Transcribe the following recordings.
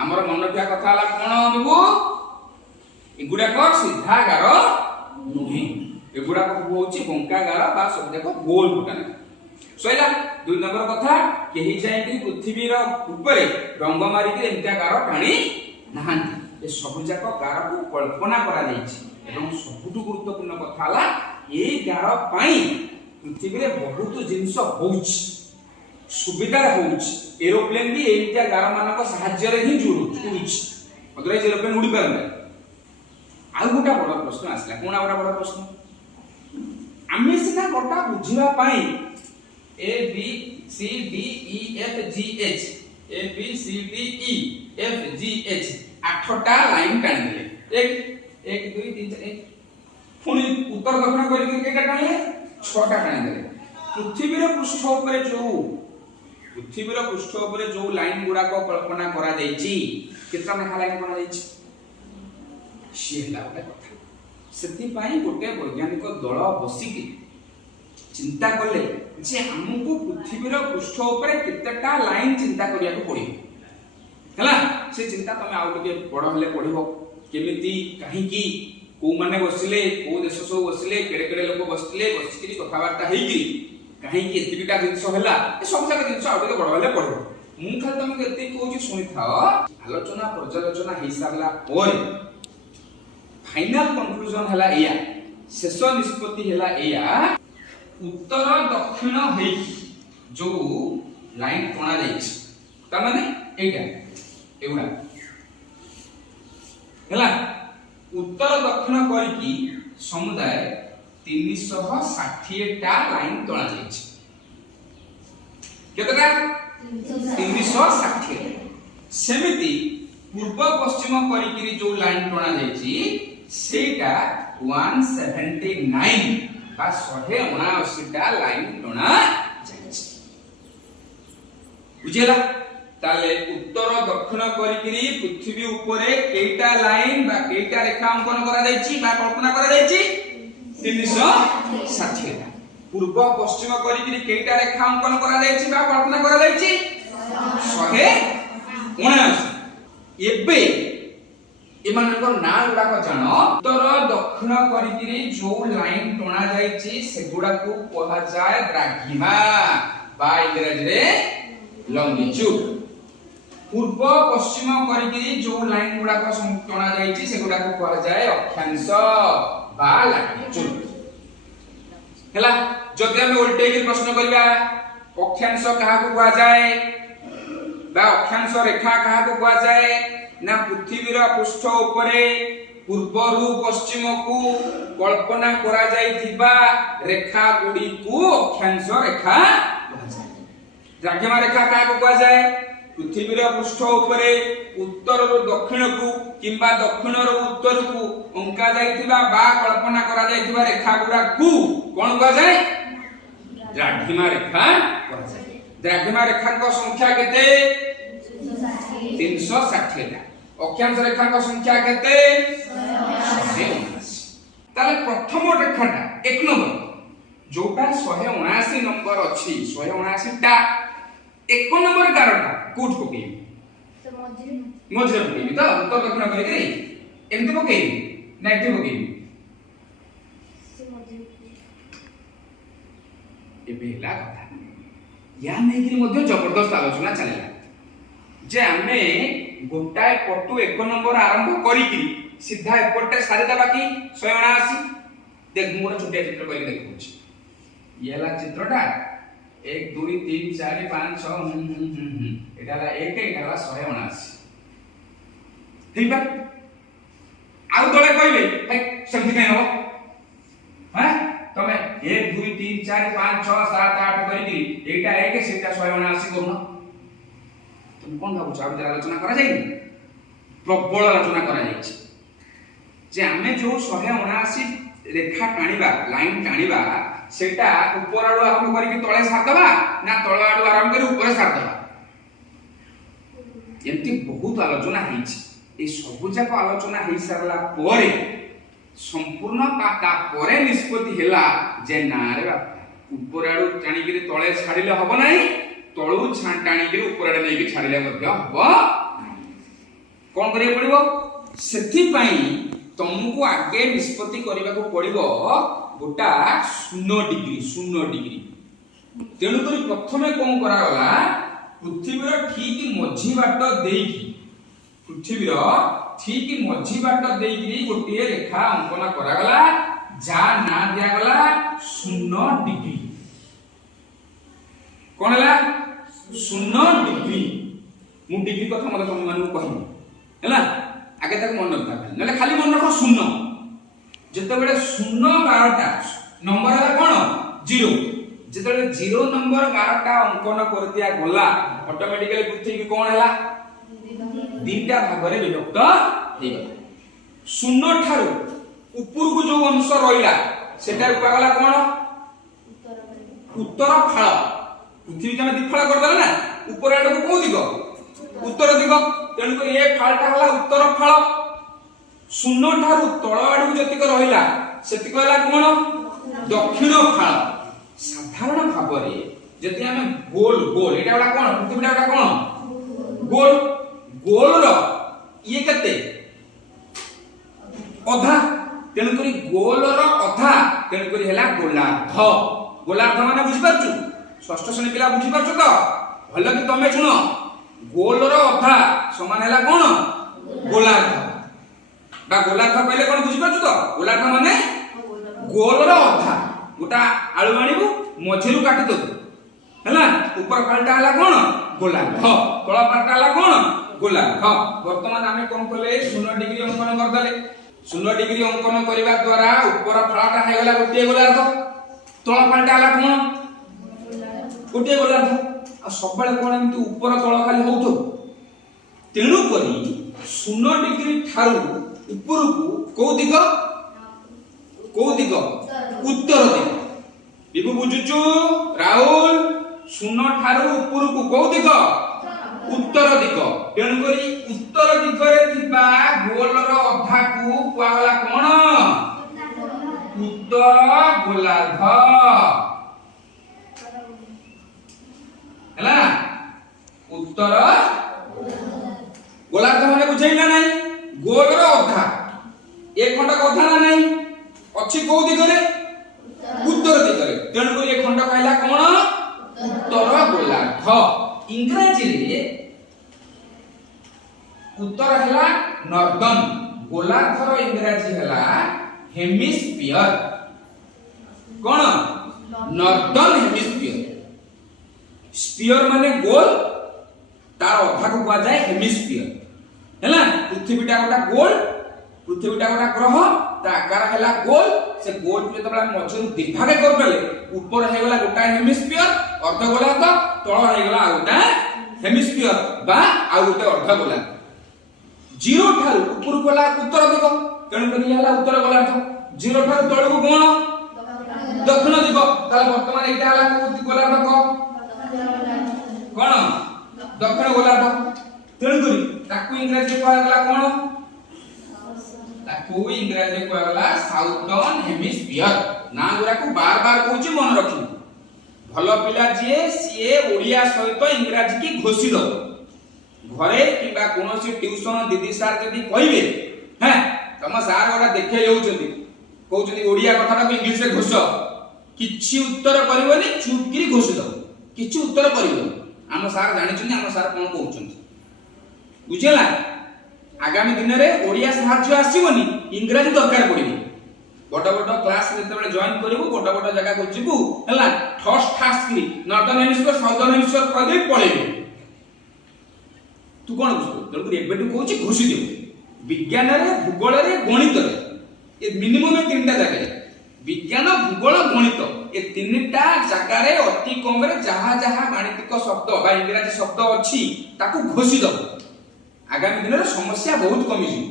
हमर मन रखिया कथा हला कोन बाबू एगुडा को सीधा गार नुही एगुडा को होची बंका गार बा सब देखो गोल फुटाने सोइला दुई नंबर कथा केही जाय कि पृथ्वी रो ऊपर रंग मारी के एंता गार टाणी नहांती ए सब जाक गार को कल्पना करा जायछि एवं सबुठु गुरुत्वपूर्ण कथा हला ए गार पई पृथ्वी रे बहुत जिंस होउछि सुविधा होउछि एरोप्लेन भी एंता गार मानक सहाय्य रे ही जुडुछि अदरवाइज एरोप्लेन उडी पारना आ गोटा बड़ प्रश्न आसला कोन आ बड़ प्रश्न आमे सिना गोटा बुझिबा पई A B C D E F G H A B C D E F G H आठटा लाइन टाणी देले एक 1 2 3 4 पुनी उत्तर दक्षिण करी केटा टाणिले 6टा टाणी देले पृथ्वीर पृष्ठ ऊपर जो लाइन गुडा को कल्पना करा जायछि केतना मेखा लाइन बना जायछि सेला गोटे कथा सेति पई गोटे वैज्ञानिक दल बसिकी चिंता करले जे हमको पृथ्वीर पृष्ठ ऊपर केतेटा लाइन चिंता करिया को पड़िबो हला से चिंता तमे आउ के बड़ हले पड़िबो केमिति काहे की को माने बसिले को देश सब बसिले केडे केडे लोक बसिले बसिकरी कथा वार्ता हेकी काहे की एतिटा जिंस होला ए सब जगह जिंस आउ के बड़ हले पड़िबो मु खाली तमे एति कहूची सुनि थाओ आलोचना पर्यालोचना हे सारला पर फाइनल कंक्लूजन हला एया शेष निष्पत्ति हला एया उत्तर दक्षिण हेई जो लाइन टणा जायछि त माने एटा एउडा हला उत्तर दक्षिण करिकी समुदाय 360 टा लाइन टणा जायछि केतटा 360 सेमिति पूर्व पश्चिम करिकी जो लाइन टणा जायछि सेटा 179 बा 179 टा लाइन टणा जायछि बुझेला ताले उत्तर दक्षिण करिकरी पृथ्वी ऊपरे केटा लाइन बा केटा रेखा अंकन करा जायछि बा कल्पना करा जायछि 360 टा पूर्व पश्चिम करिकरी केटा रेखा अंकन करा जायछि बा कल्पना करा जायछि 179 एबे एमानकर ना गुडा को जान उत्तर दक्षिण करिकरी जो लाइन टणा जायछि सेगुडा को कहा जाय द्राघिमा बा इंग्रजी रे लॉन्गिट्यूड पूर्व पश्चिम करिकरी जो लाइन गुडा को टणा जायछि सेगुडा को कहा जाय अक्षांश बा लैटिट्यूड हला जदि हम उल्टे के प्रश्न करिया अक्षांश कहा को कहा जाय बा अक्षांश रेखा कहा को कहा जाय ना पृथ्वीर पृष्ठ ऊपरे पूर्वरु पश्चिम को कल्पना करा जायथिबा रेखा गुडी को अक्षांश रेखा कहा जाय द्राघिमा रेखा का को कहा जाय पृथ्वीर पृष्ठ ऊपरे उत्तर रु दक्षिण को किंबा दक्षिण रु उत्तर को अंका जायथिबा बा कल्पना करा जायथिबा रेखा गुडा को कोन कहा जाय द्राघिमा रेखा कहा जाय द्राघिमा रेखा को संख्या केते 360 टा अक्षांश रेखा को संख्या केते 179 ताले प्रथम रेखाटा एक नंबर जोटा 179 नंबर अछि 179 टा एक नंबर गारटा कोठ पके तो मझरे पके तो उत्तर दक्षिण करे के एमति पके ना एमति पके एबेला कथा या नेगिरी मध्ये जबरदस्त आलोचना चलेला जे आमे गोटाए पटु एक नंबर आरंभ करिकी सीधा एपटे सारी दबा की 179 देख मोर छोटे चित्र करी देखुछि येला चित्रटा 1 2 3 4 5 6 एटाला 1 एटाला 179 ठीक बा आउ तळे कहबे हे समझि नै हो हां तमे 1 2 3 4 5 6 7 8 करिकी एटा 1 सेटा 179 करूना तुम कोन भाबु चाउ जरा आलोचना करा जाई प्रबल आलोचना करा जाई जे हमें जो 179 रेखा टाणीबा लाइन टाणीबा सेटा ऊपर आडू आरंभ करी तळे सारदबा ना तळ आडू आरंभ करी ऊपर सारदबा एंती बहुत आलोचना हेछि ए सब जाक आलोचना हेइ सारला परे संपूर्ण ता परे निष्पत्ति हेला जे ना रे बापा ऊपर आडू टाणी करी तळे छाडिले हबो नाही तळू टाणी करी ऊपर आडू नेकी छाडिले मध्ये हबो कौन करिया पड़िबो सेथि पई तुमको आगे निष्पत्ति करबा को पड़िबो गोटा 0 डिग्री तेणु करी प्रथमे कोन करा गला पृथ्वीर ठीक मझी बाट देकी पृथ्वीर ठीक मझी बाट देकी गोटे रेखा अंकन करा गला जा ना दिया गला 0 डिग्री कोन हला 0 डिग्री मु डिग्री कथा मत तुम मानु कहू हैला आगे तक मन रखता नले खाली मन रखो 0 जते बेले 0 12टा नंबर है कोन 0 जते 0 नंबर 12टा अंकन कर दिया गला ऑटोमेटिकली पृथ्वी कोन हला दीटा भाग रे विभक्त हे गला 0 ठारू ऊपर को जो अंश रहिला सेटा उपागला कोन उत्तर फाळ पृथ्वी के दिफाळ कर दला ना ऊपर आडो को दिग उत्तर दिग तेणु कर ए फाळटा हला उत्तर फाळ 0 ठारू तळ आडो जतिक रहिला सेतिक हला कोन दक्षिण फाळ साधारण भाव रे जति हमें गोल गोल एटा वाला कोन पृथ्वीटा वाला कोन गोल गोल रो ये केते अधा तेणु करी गोल रो अधा तेणु करी हला गोलार्ध माने बुझि पारछु षष्ठ श्रेणी पिला बुझि पारछु तो भलो कि तमे सुनो गोल रो अधा समान हला कोन गोलार्ध बा गोलार्ध पहिले कोन बुझि पारछु तो गोलार्ध माने गोल रो अधा गोटा आळु आनिबु मझिरु काटि दो हला ऊपर फालटा हला कोन गोलार्ध तळ फालटा हला कोन गोलार्ध वर्तमान आमे कोन कले 0 डिग्री अंकन कर दले 0 डिग्री अंकन करबा द्वारा ऊपर फालटा हे गला गोटे गोलार्ध तळ फालटा हला कोन गोटे गोलार्ध आ सब बेले कोन एमति ऊपर तळ खाली होतो तेणु करी 0 डिग्री ठारू ऊपर को दिग उत्तर दिग बिबु बुझुचु राहुल 0 ठारू ऊपर को दिग उत्तर दिग तेणु करी उत्तर दिग रे थिबा गोल रो अधा को कुआला कोन उत्तर गोलार्ध हला उत्तर गोलार्ध माने बुझैला नै गोल रो अधा एक खंड को अधा ना नै अछि को दिग रे उत्तर दिग रे तेणु करी एक खंड कहला कोन उत्तर गोलार्ध इंग्रजी रे उत्तर हला नॉर्दर्न गोलार्ध रो इंग्रजी हला हेमिस्फियर कोन नॉर्दर्न हेमिस्फियर स्फियर माने गोल तार अधा को कहा जाय हेमिस्फियर हैला पृथ्वीटा गोटा गोल पृथ्वीटा गोटा ग्रह ता आकार हला गोल से गोल को जतबला मझिरु विभाग कर देले ऊपर हे गला गोटा हेमिस्फियर अर्ध गोलार्ध तळ हे गला गोटा हेमिस्फियर बा आ गोटे अर्ध गोलार्ध 0 ठारू ऊपर गला उत्तर दिग तेणु करी हला उत्तर गोलार्ध 0 ठारू तळ को कोन दक्षिण दिग ताले वर्तमान एटा हला गोलार्ध को कोन दक्षिण गोलार्ध तेणु करी ताकू इंग्रजी कहला गला कोन ताकू इंग्रजी कहला गला साउथर्न हेमिस्फियर ना गुरा को बार बार कहूची मन रखी भलो पिला जे सीए ओडिया सहित इंग्रजी की घोषि दो घरे किबा कोनोसी ट्यूशन दीदी सार जदी कहिबे हैं तम सार ओडा देखे जाउछथि कहउछथि ओडिया कथाटा को इंग्लिश रे घोष किछि उत्तर करबोनी चुपकी घोषि दो किछि उत्तर करबोनी हम सार जानिछथि हम सार कोन कहउछथि बुझला आगामी दिन रे ओडिया साहाଯ୍य आसीबोनी इंग्रजी दरकार पड़िबो बड़ बड़ क्लास जेतेबेले जॉइन करिवो बड़ बड़ जगह को जिवु हला ठस ठास करी नॉर्दर्न हेमिस्फीयर साउथर्न हेमिस्फीयर कदे पळेबो तू कोन बुझो तेणु एबेटू कहूची घोषि देव विज्ञान रे भूगोल रे गणित रे ए मिनिमम ए तीनटा जगह विज्ञान भूगोल गणित ए तीनटा जगह रे अति कम रे जहा जहा गणितिक शब्द बा इंग्रजी शब्द अछि ताकू घोषि दव आगामी दिन रे समस्या बहुत कमी जी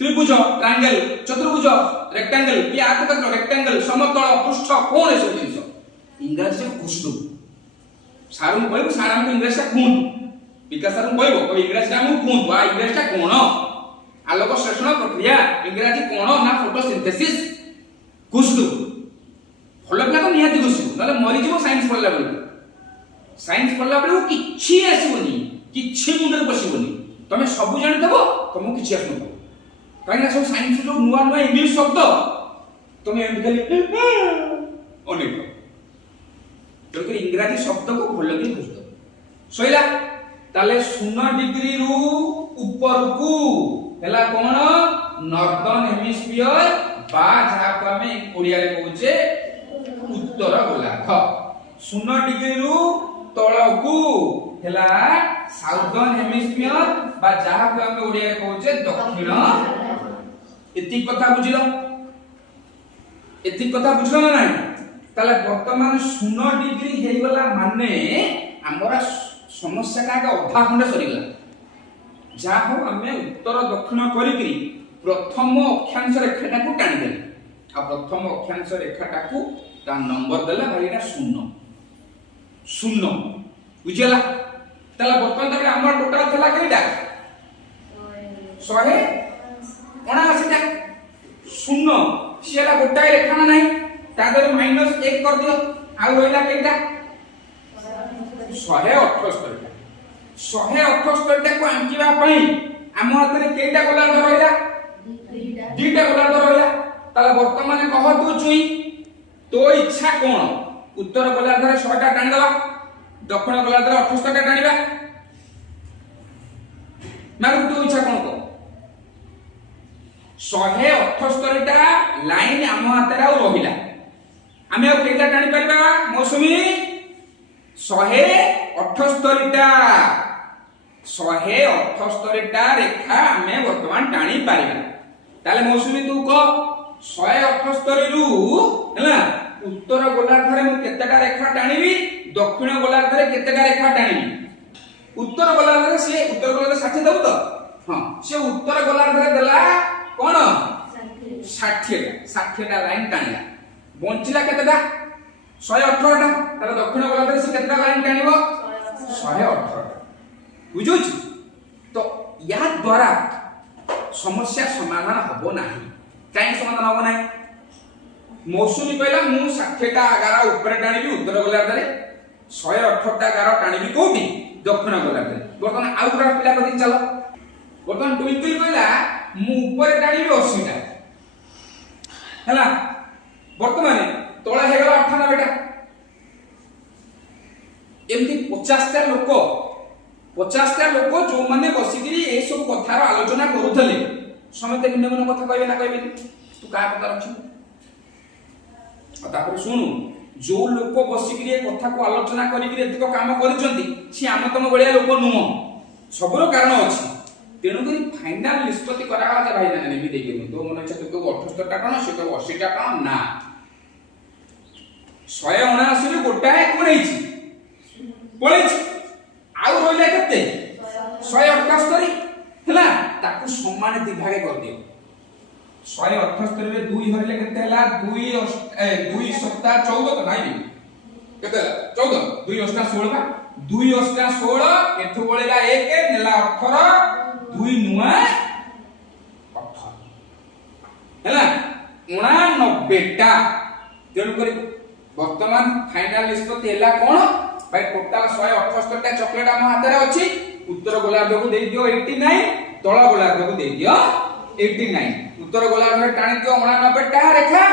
त्रिभुज ट्रायंगल चतुर्भुज रेक्टेंगल कि आयताकार रेक्टेंगल समतल पृष्ठ कोन ए सब जिंस इंग्रजी से घोषि दव सारू कहबो सारा को इंग्रजी से कोन विकास सारू कहबो को इंग्रजी ता मु कोन बा इंग्रजी ता कोन आलोक संश्लेषण प्रक्रिया इंग्रजी कोन ना फोटोसिंथेसिस घोषि दव भलो पिला तो निहाती घोषि नले मरि जीवो साइंस पढला बेले किछि आसीबोनी किछि मुंडर पसिबोनी तमे सब जानि देबो तुमको किसी आसुन कहीं सब साइंस जो नुआ नुआ इंग्लिश शब्द तुम एमती खाली अनेक तेणुक इंग्राजी शब्द को भल कि बुझद सैला ताले 0 डिग्री रु ऊपर को हैला कोन नॉर्दर्न हेमिस्फीयर बा जहा को हमें ओडिया रे कहूचे उत्तर गोलार्ध 0 डिग्री रु तळकू हैला साउदर्न हेमिस्फीयर बा जहा को हमें ओडिया रे कहूचे दक्षिण एति कथा बुझिलो ना नहीं ताले वर्तमान 0 डिग्री हे गला माने हमरा समस्या का अधा खंडे सरी गला जा हो हमें उत्तर दक्षिण करी प्रथम अक्षांश रेखाटा को टाणी देले आ प्रथम अक्षांश रेखाटा को ता नंबर देला भाई एटा 0 बुझिला ताला वर्तमान तक हमर टोटल थला केटा 100 79टा 0 सेला गोटाई रेखा नाही ता देले -1 कर दियो आ होइला केटा 178 178 को आंकिबा पई हम हाथ रे केटा गोलार्ध रहइला दुईटा गोलार्ध रहइला ताला वर्तमान कह तू चुई तो इच्छा कोन उत्तर गोलार्ध रे 100 टा टाणी दवा दक्षिण गोलार्ध रे 78 टा टाणीबा मारू तू इच्छा कोन को 178 टा लाइन हम हाथ रे रहइला हमें केटा टाणी परबा मौसुमी 178 टा 178 टा रेखा हमें वर्तमान टाणी पारिबा ताले मौसुमी तू को 178 रु हैला उत्तर गोलार्ध रे मु केतेटा रेखा टाणीबी दक्षिण गोलार्ध रे केतेटा रेखा टाणीबी उत्तर गोलार्ध रे से उत्तर गोलार्ध 60 दउ तो हां से उत्तर गोलार्ध रे देला कोन 60 टा लाइन टाणीला बंचिला केतेटा 118 टा ताले दक्षिण गोलार्ध रे से केतेटा लाइन टाणीबो 118 बुझुछ तो या द्वारा समस्या समाधान हबो नाही काई समाधान हबो नाही मौसुमी कहला मु 60 टा गारा ऊपर टाणीबी उत्तर गोलार्ध रे 118 टा गारा टाणीबी कोठी दक्षिण गोलार्ध रे बर्तमान आउ गुरा पिला कदी चलो बर्तमान ट्विंकल कहला मु ऊपर टाणीबी 80 टा हैला बर्तमान तोला हे गला 98 टा एमती 50 टा लोक जो माने बसिकरी ए सब कथार आलोचना करूथले समेते भिन्न भिन्न कथा कहबे ना कहबे तू का कथा रछि आ तापर सुनु जो लोक बसिकरी ए कथा को आलोचना करिकरी एतिक काम करिसंती सी आम तम बळिया लोक नुह सबरो कारण अछि तेनु करी फाइनल निष्पत्ति करावा जे भाई ना नेबी देखे तो मन इच्छा तो 78 टा कण से तो 80 टा कण ना 179 रे गोटाए कोन हिची पळेछि आउ रोइला केते 178 हैला ताकू समान दि भागे कर दियो 178 रे 2 हरले केते हैला 2 सप्ताह 14 तो नाही केते 14 2 अष्टा 16 का 2 अष्टा 16 एठु बळेला 1 नेला 18 2 नुआ 18 हैला 89 टा तेनु करी वर्तमान फाइनल निष्पत्ति हैला कोन भाई टोटल 178 टा चॉकलेट हम हाथ रे अछि उत्तर गोलार्ध को दे दियो 89 तळ गोलार्ध को दे दियो 89 उत्तर गोलार्ध रे टाणी दियो 89 टा रेखा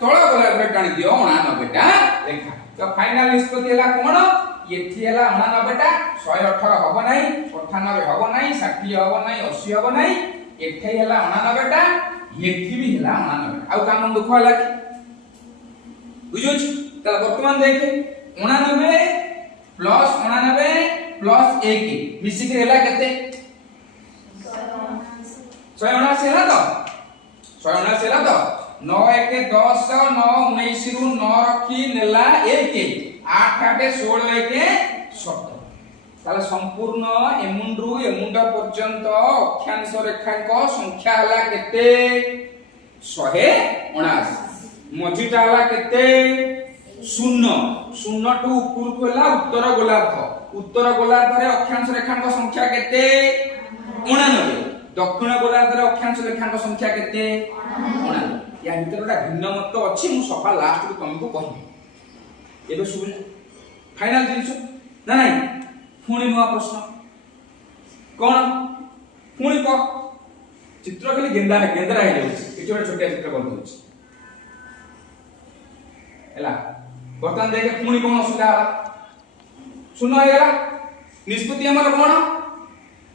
तळ गोलार्ध रे टाणी दियो 89 टा रेखा तो फाइनल निष्पत्ति हैला कोन एथि हैला 89 टा 118 हबो नाही 98 हबो नाही 60 हबो नाही 80 हबो नाही एथि हैला 89 टा एथि भी हैला 89 आउ काम दुख होला कि बुझुछ त वर्तमान देखे 89 प्लस 99 प्लस 1 मिसी के हैला केते 179 हैला तो 179 हैला तो 9 1 10 9 19 रु 9 रखी नेला 1 8 8 16 1 17 ताले संपूर्ण एमुंडु एमुंडा पर्यंत अक्षांश रेखांक संख्या हला केते 179 मझिटा हला केते 0 0 टू ऊपर को हला उत्तर गोलार्ध रे अक्षांश रेखांक संख्या केते 89 दक्षिण गोलार्ध रे अक्षांश रेखांक संख्या केते 89 या भीतरटा भिन्न मत अछि मु सफा लास्ट को तुमको कहबी एबे सुबुला फाइनल जिंसु ना नहीं पुणी नुआ प्रश्न कौन पुणी को चित्र खाली गेंदा है गेंदा है एठी गोटे छोटिया चित्र कर दउछि हैला बर्तमान देखे पुणी कोन असुविधा होला शून्य हो गला निष्पत्ति हमर कोन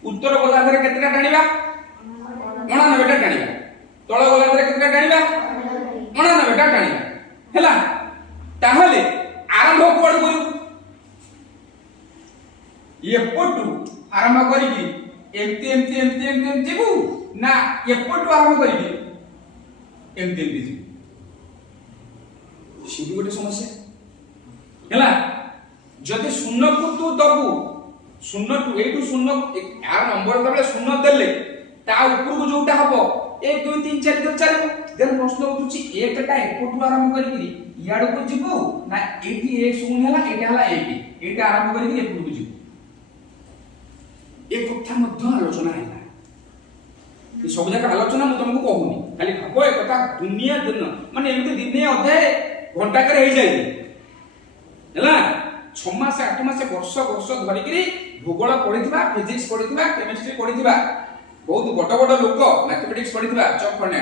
उत्तर गला धरे केतेटा टाणीबा 89 टा टाणीबा तळ गला धरे केतेटा टाणीबा 89 टा टाणीबा हैला ताहले आरंभ कोड करू एपटू आरंभ करी की एमती जीवु ना एपटू आरंभ करी की एमती जीवु सिटी गोटे समस्या हैला जदि शून्य को तू दबु शून्य टू एटू शून्य यार नंबर तबले शून्य देले ता ऊपर को जोटा हबो 1 2 3 4 तो 4 देन प्रश्न उठुची एकटा एपटू आरंभ करी की याडू को जीवु ना एटी ए शून्य हला एटा हला एटी एटा आरंभ करी की एपटू को जीवु एक कथा मध्य आलोचना हैला ई सब जगह आलोचना म तुमको कहूनी खाली भाबो ए कथा दुनिया दिन माने एमते दिने अधे घंटा करे हो जाए हैला 6 मास 8 मास वर्ष वर्ष धरि करी भूगोल पढिथिबा फिजिक्स पढिथिबा केमिस्ट्री पढिथिबा बहुत बड़ बड़ लोक मैथमेटिक्स पढिथिबा चक खने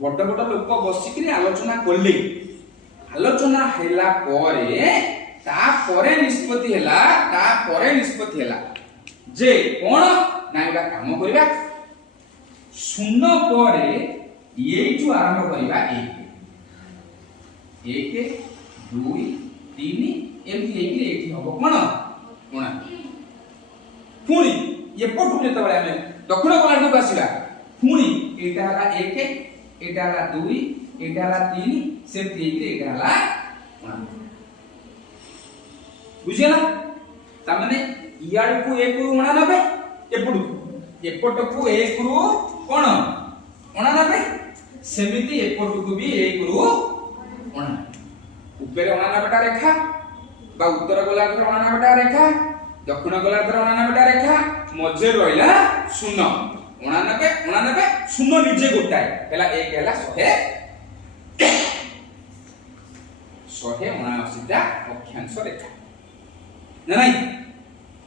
बड़ बड़ लोक बसी करी आलोचना करले आलोचना हैला परे ता परे निष्पत्ति हैला जे कोन नाइबा काम करबा शून्य परे एइठु आरंभ करबा 1 2 3 एमती एठी हबो कोन कोना पुणी एपटु जेते बळे आमे दक्षिण गोलार्ध को आसीला पुणी एटा हला 1 एटा हला 2 एटा हला 3 सेमती एटा हला कोना बुझिला ता माने इयाड को 1 रु 89 एपटु को 1 रु कोन 89 सेमिति एपटु को भी 1 रु 89 ऊपर 89 टा रेखा बा उत्तर गोलार्ध 89 टा रेखा दक्षिण गोलार्ध 89 टा रेखा मध्य रहिला शून्य 89 शून्य निजे गोटाय हैला 1 हैला 179 टा अक्षांश रेखा ना नहीं